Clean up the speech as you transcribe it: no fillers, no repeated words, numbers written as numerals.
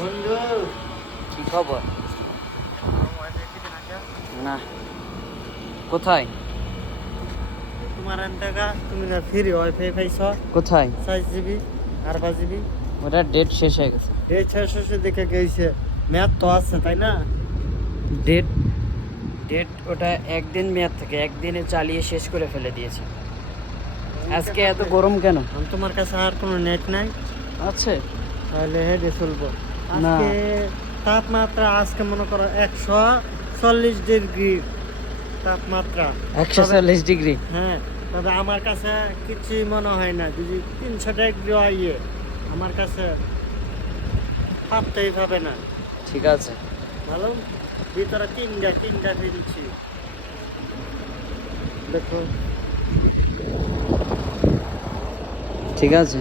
বন্ধু, কি খবর? না, কোথায়? তোমার টাকা তুমি না ফ্রি ওয়াইফাই পাইছ কোথায়? 4 জিবি আর 5 জিবি। ওটা ডেট শেষ হয়ে গেছে। এই 600 দেখে গেছে, ম্যাথ তো আছে তাই না? ডেট ডেট ওটা একদিন মেয়াদ থেকে একদিনে চালিয়ে শেষ করে ফেলে দিয়েছে। আজকে এত গরম কেন? তোমার কাছে আর কোনো নেট নাই? আছে তাহলে হেডে চলবো। না। আজকে তাপমাত্রা আজকে মনে করো 140 ডিগ্রি তাপমাত্রা। 140 ডিগ্রি? হ্যাঁ, তবে আমার কাছে কিছুই মনে হয় না। যদি 300 ডিগ্রি আইয়ে আমার কাছে পারতেই পাবে না। ঠিক আছে। ভালো, ভিতরে তিনটা ফেলছি দেখো। ঠিক আছে।